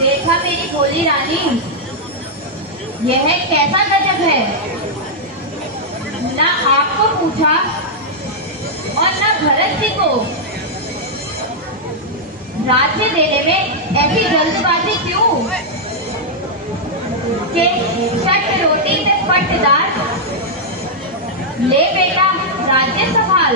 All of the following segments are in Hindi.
देखा मेरी भोली रानी, यह कैसा गजब है। ना आपको पूछा और ना भरत जी को। राज्य देने में ऐसी जल्दबाजी क्यों कि चट रोटी में पट्टदार। ले बेटा राज्य संभाल।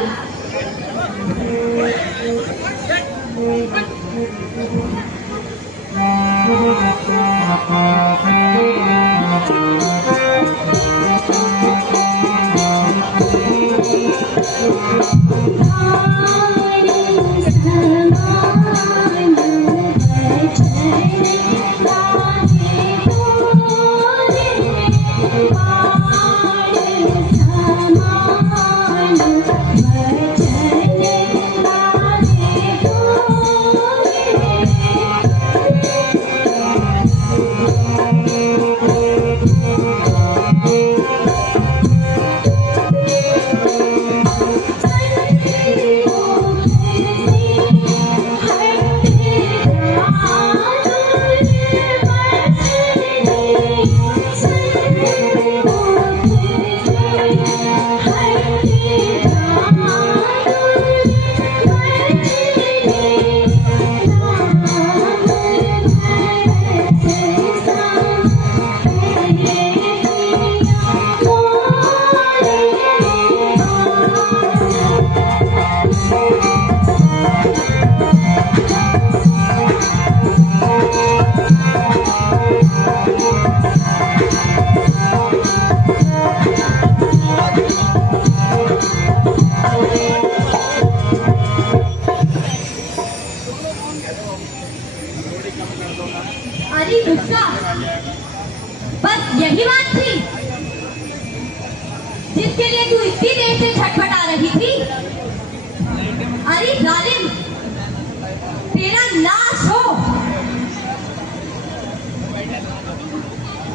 अरे गुस्सा, बस यही बात थी जिसके लिए तू इतनी देर से छटपटा रही थी। अरे जालिम, तेरा नाश हो।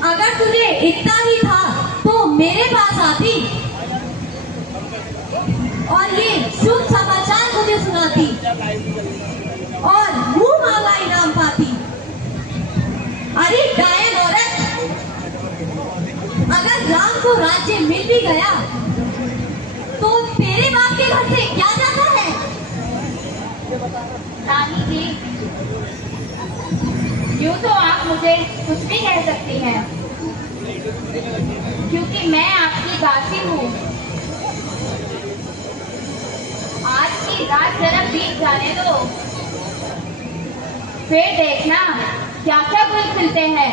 अगर तुझे इतना ही था तो मेरे पास आती और ये शुभ समाचार मुझे सुनाती और मुंह मांगा इनाम पाती। अरे डायन औरत, अगर राम को राज्य मिल भी गया तो तेरे बाप के घर से क्या जाता है? रानी जी, यूं तो आप मुझे कुछ भी कह सकती हैं, क्योंकि मैं आपकी दासी हूँ। आज की रात जरा बीत जाने दो, फिर देखना क्या क्या गुल खिलते हैं।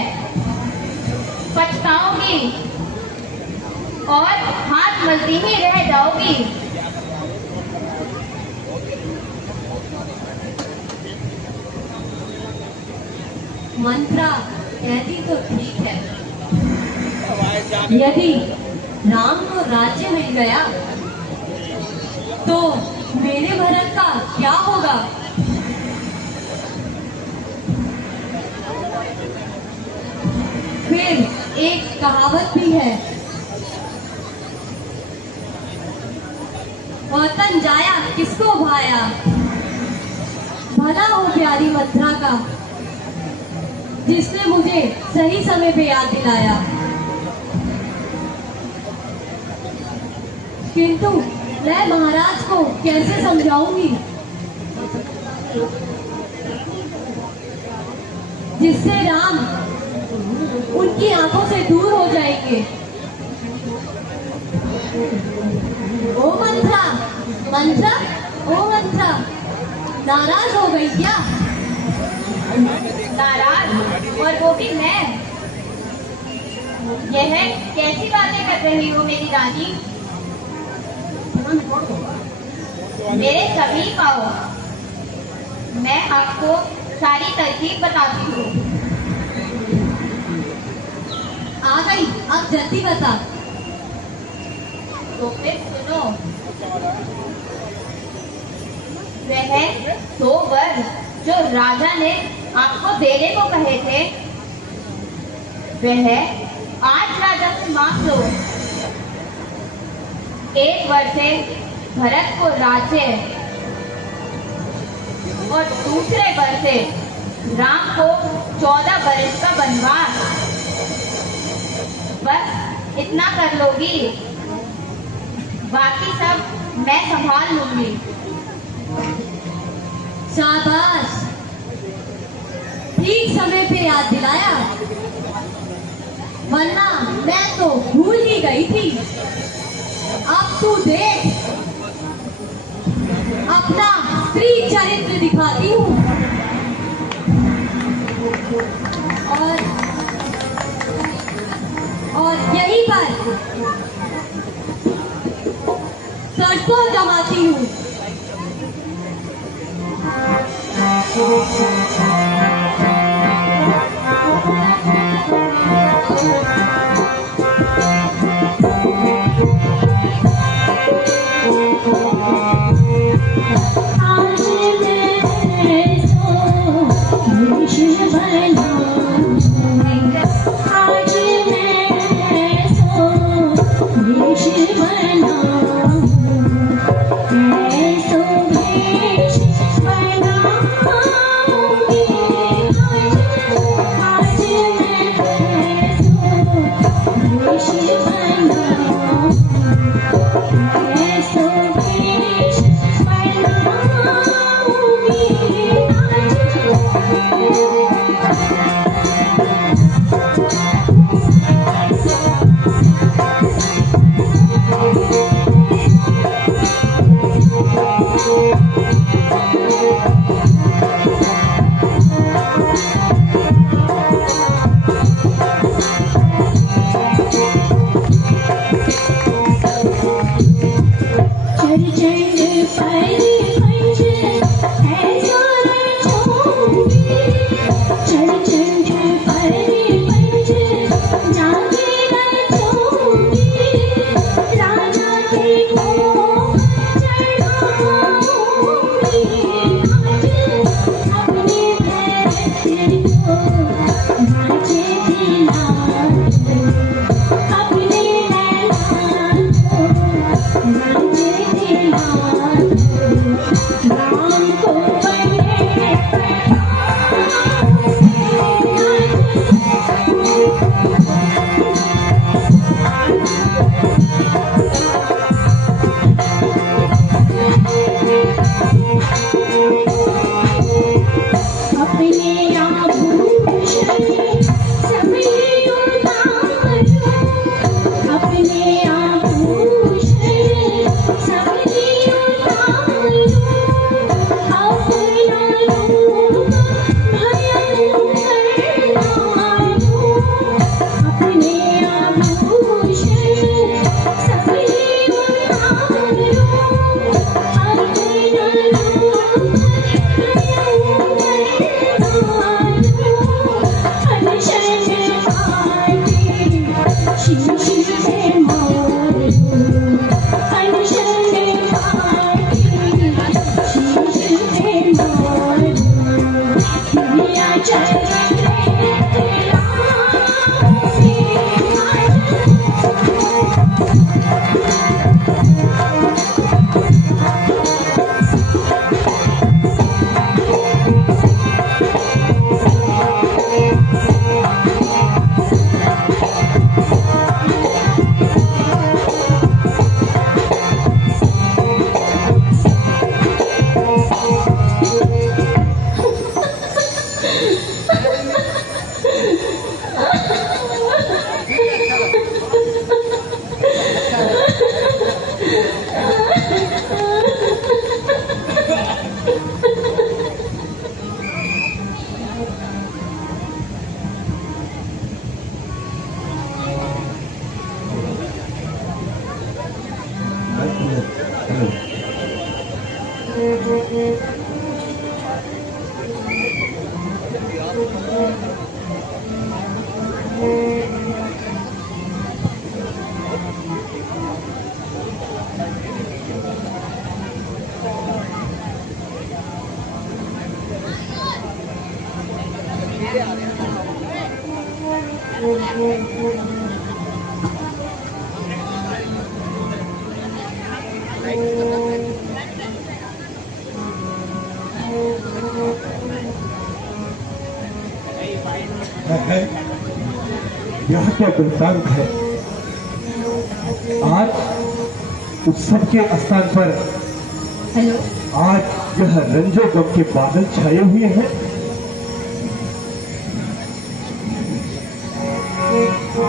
पछताओगी और हाथ मलती ही रह जाओगी। मंत्रा कहती तो ठीक है, यदि राम को राज्य मिल गया तो मेरे भरत का क्या होगा? फिर एक कहावत भी है, वतन जाया किसको भाया। भला हो प्यारी मंत्रा का, जिसने मुझे सही समय पे याद दिलाया। किंतु मैं महाराज को कैसे समझाऊंगी जिससे राम उनकी आंखों से दूर हो जाएंगे। ओ मंत्रा, मंत्रा, ओ मंत्रा, नाराज हो गई क्या? नाराज? और वो भी मैं? यह कैसी बातें कर रही हो मेरी रानी? मेरे समीप आओ, मैं आपको सारी तरकीब बताती हूँ। आ गई, अब जल्दी बता। तो फिर सुनो, वह 2 वर जो राजा ने आपको देने को कहे थे, वह आज राजा से मांग लो। एक वर से भरत को राज्य और दूसरे वर से राम को 14 बरस का वनवास, बस इतना कर लोगी, बाकी सब मैं संभाल लूंगी। शाबाश, ठीक समय पे याद दिलाया, वरना मैं तो भूल ही गई थी। अब तू देख, अपना स्त्री चरित्र दिखाती हूँ। और यहीं पर सरसों जमाती हूँ। है। यह क्या वृत्तांत है? आज उत्सव के स्थान पर हेलो, आज यह रंजो गम के बादल छाए हुए हैं।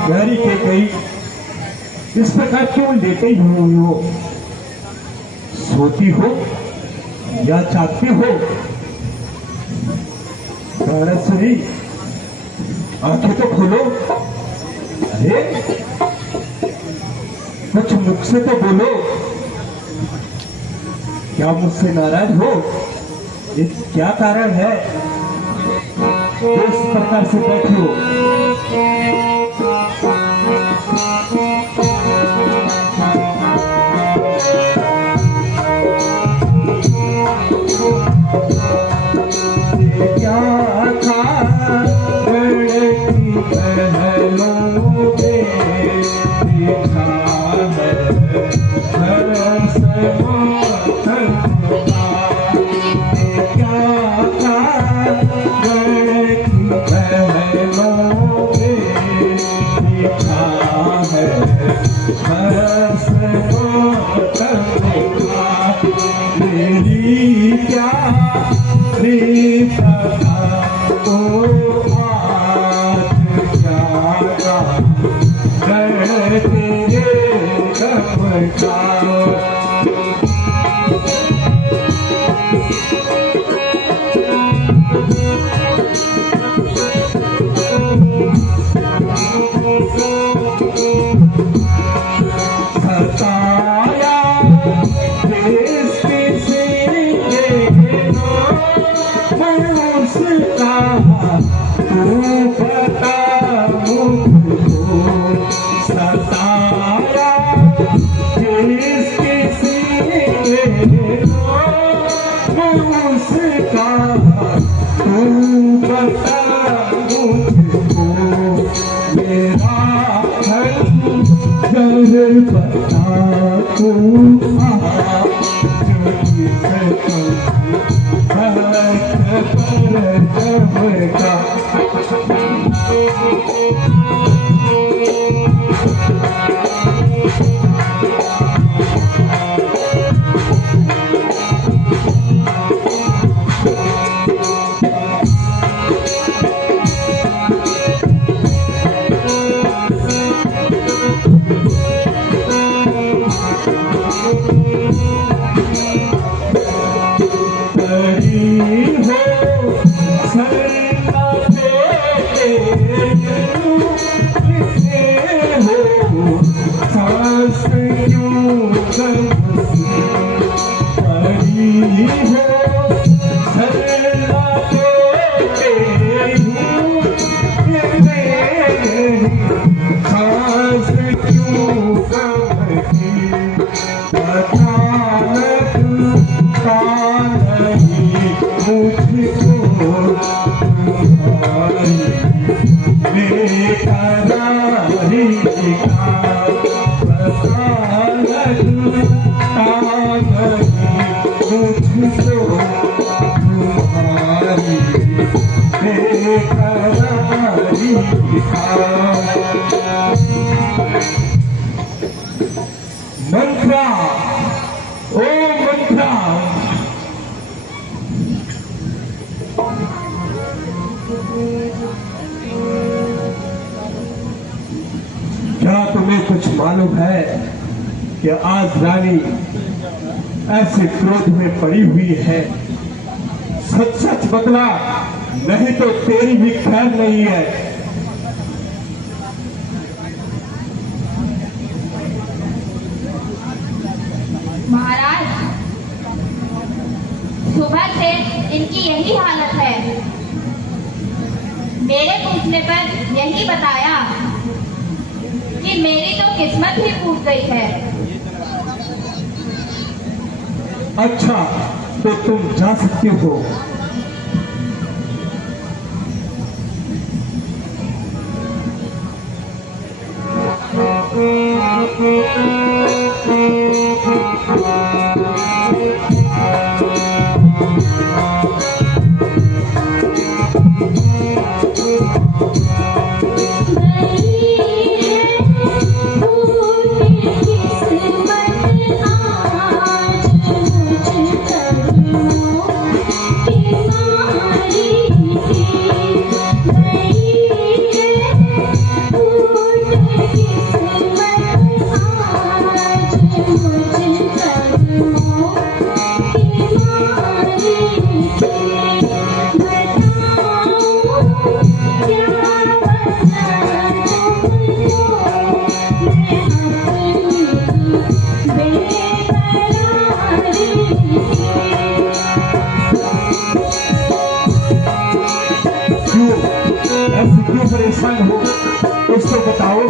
यारी के कई इस प्रकार क्यों लेटे हुई हो? सोती हो या जागती हो? प्राणेश्वरी, आंखें तो खोलो। अरे कुछ मुख से तो बोलो। क्या मुझसे नाराज हो? ये क्या कारण है तो इस प्रकार से बैठे हो? क्या था की पहलों में लिखा है हर समातन का। क्या था की पहलों में लिखा है हर समातन का। मेरी प्यारी कथा तो आज जागा है तेरे गम का। सताया इसके सीने मैं उसका तू बता मुझको। सताया इसके सीने मैं उसका तू बता मुझको। मेरा घर बता तू मंत्रा, ओ मंत्रा, क्या तुम्हें कुछ मालूम है कि आज रानी ऐसे क्रोध में पड़ी हुई है? सच सच बतला, नहीं तो तेरी भी खैर नहीं है। महाराज, सुबह से इनकी यही हालत है। मेरे पूछने पर यही बताया कि मेरी तो किस्मत ही फूट गई है। अच्छा, तो तुम जा सकते हो। ऐसे क्यों परेशान हो, कुछ तो बताओ।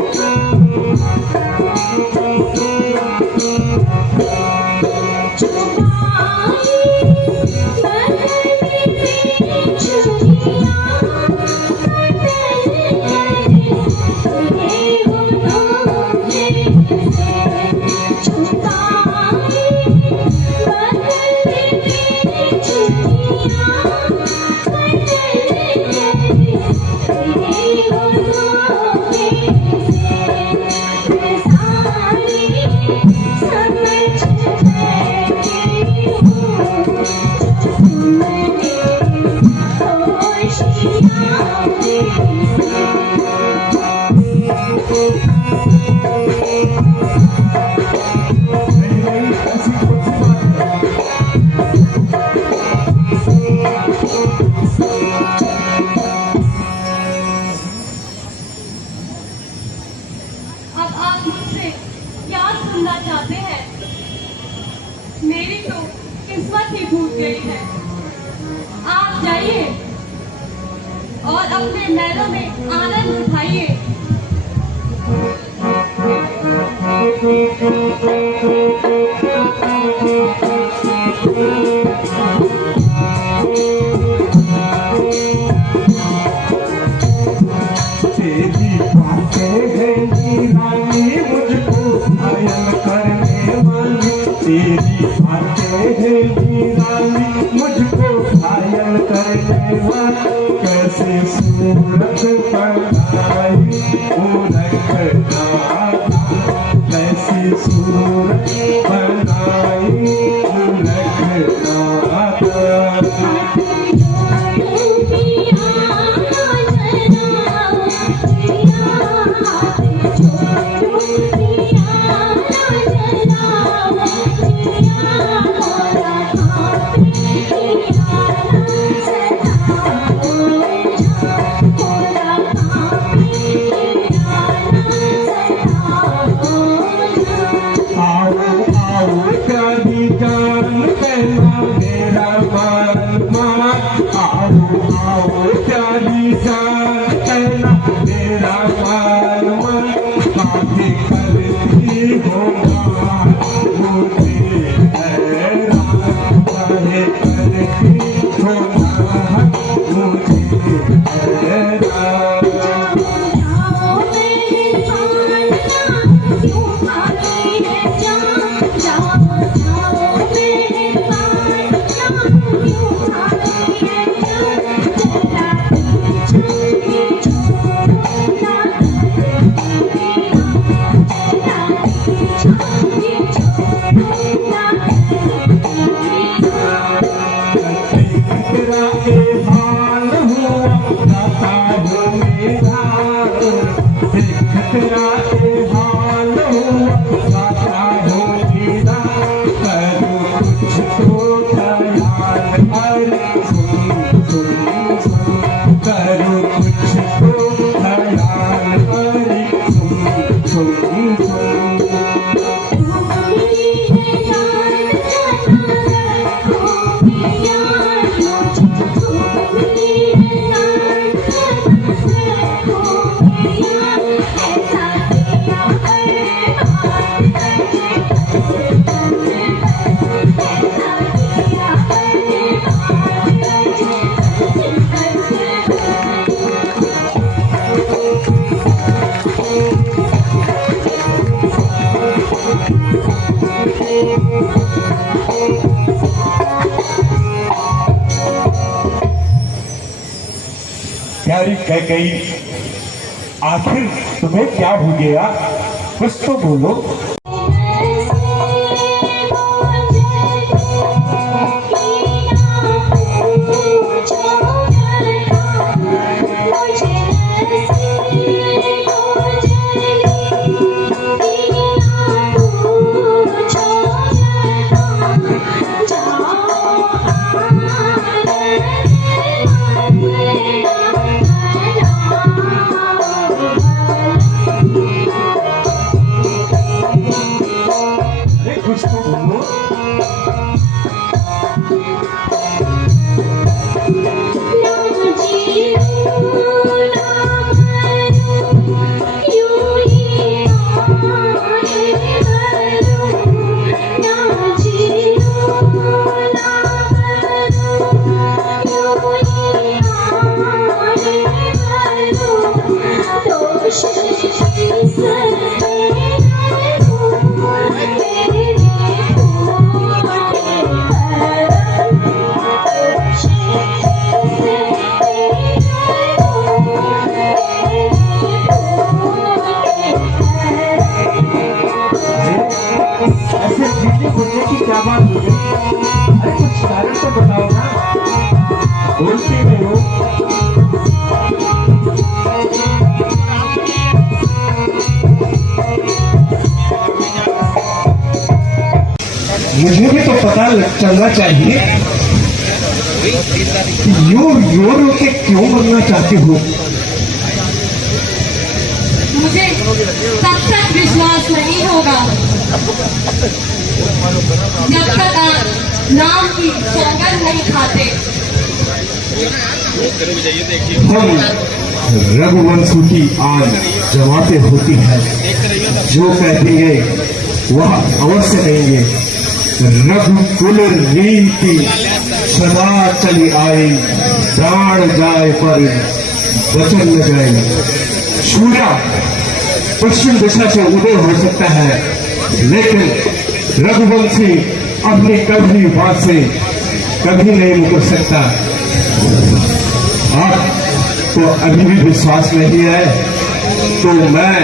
अब आप मुझसे क्या सुनना चाहते हैं? मेरी तो किस्मत ही फूट गई है। आप जाइए और अपने महलों में आनंद उठाइए। तेरी बातें हैं दीवानी, मुझको घायल करने वाली। तेरी बातें हैं दीवानी, मुझको घायल करने वाली। कैसे सूरत बनाई उलझना था, कैसे सूरत बनाई उलझना था। प्यारी कैकेयी, आखिर तुम्हें क्या हो गया? कुछ तो बोलो। कुछ तो बोलो। ऐसे जीने बोलने की क्या बात हो गई? अरे कुछ कारण तो बताओ ना, बोलते नहीं हो। मुझे भी तो पता चलना चाहिए कि रो रो के क्यों बनना चाहते हो। मुझे तब तक विश्वास नहीं होगा जब तक आप नाम की सौगंध नहीं खाते। हम रघुवंशों की आज जमाते होती है, जो कह देंगे वह अवश्य देंगे। रघुकुल रीति सदा चली आई, प्राण जाए पर वचन न जाए। सूर्य पश्चिम दिशा से उदय हो सकता है, लेकिन रघुवंशी अपनी कभी बात से कभी नहीं मुकर सकता। आपको अभी भी विश्वास नहीं है तो मैं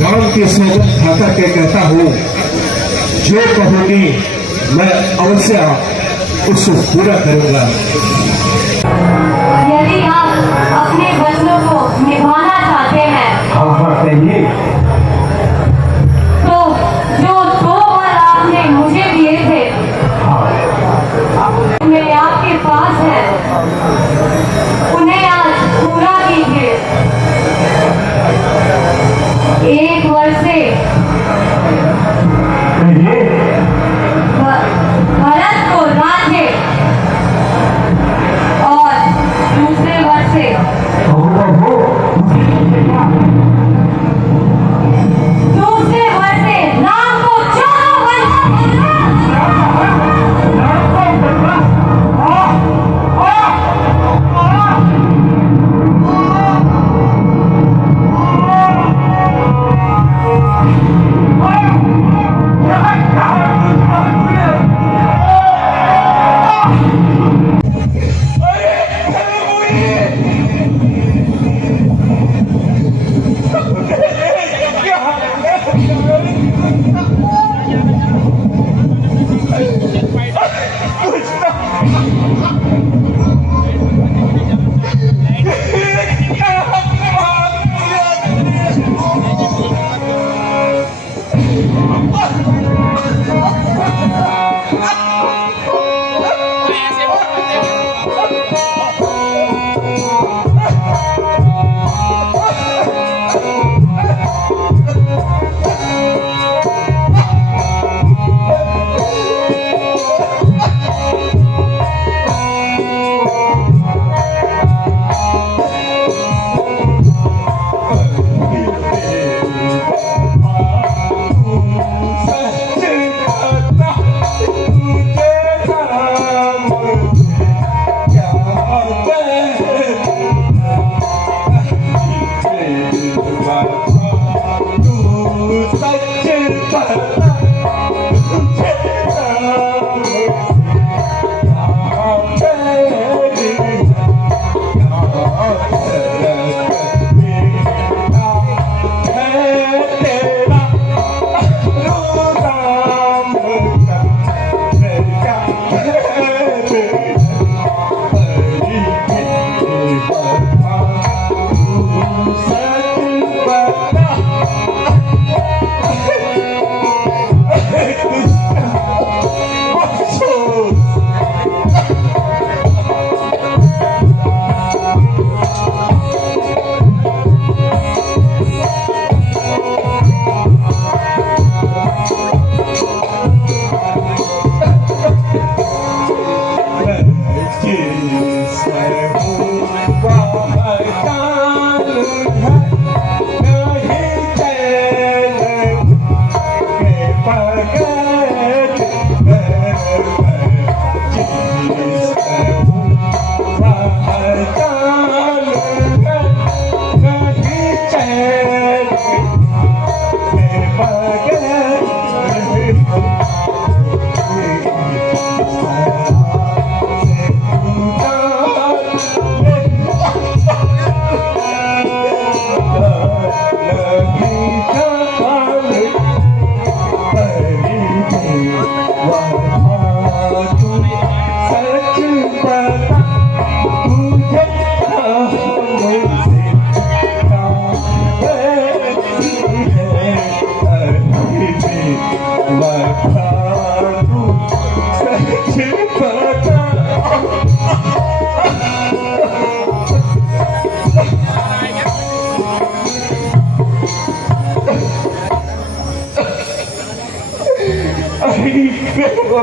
राम की सौगंध खाकर के कहता हूं, जो कहोगी मैं अवश्य उसको पूरा करूंगा। यदि आप अपने वचनों को निभाना चाहते हैं हाँ कहिए। तो जो 2 बार आपने मुझे दिए थे मेरे आपके पास है, उन्हें आज पूरा कीजिए। 1 वर्ष से भरत को राज्य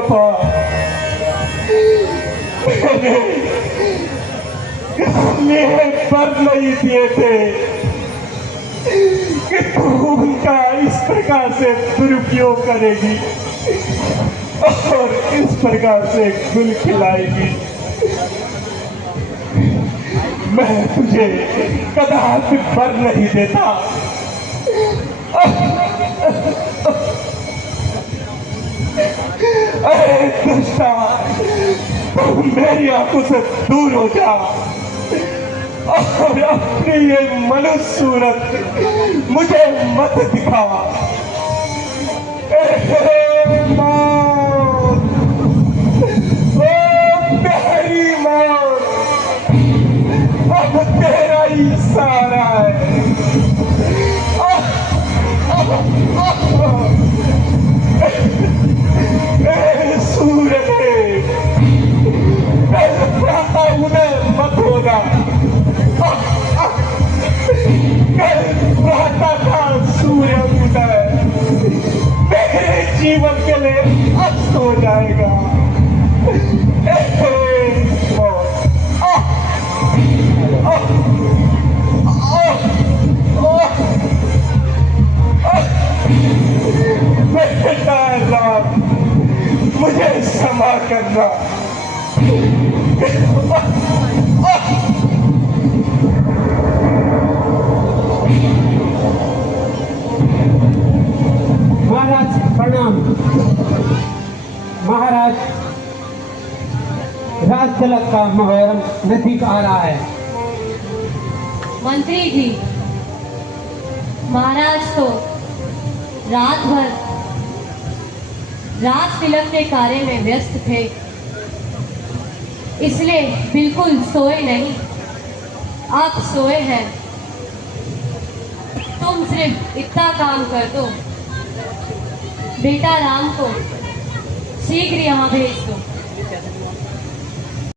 वफा इसलिए पर नहीं दिए थे कि तू उनका इस प्रकार से दुरुपयोग करेगी और इस प्रकार से गुल खिलाएगी। मैं तुझे कदापि पर नहीं देता। अरे दुष्टा, तू मेरी आंखों से दूर हो जा और अपनी ये मनुष्य सूरत मुझे मत दिखा। मौत, ओ तेरी मौत अब तेरा ही सहारा है। सूरज उन्हें मत होगा। कल रहता था सूर्य उदय मेरे जीवन के लिए अस्त हो जाएगा। मुझे क्षमा करना। महाराज प्रणाम। महाराज, राज तिलक का मुहर्रम नजदीक आ रहा है। मंत्री जी, महाराज तो रात भर राज तिलक के कार्य में व्यस्त थे, इसलिए बिल्कुल सोए नहीं। आप सोए हैं, तुम सिर्फ इतना काम कर दो, बेटा राम को शीघ्र यहाँ भेज दो।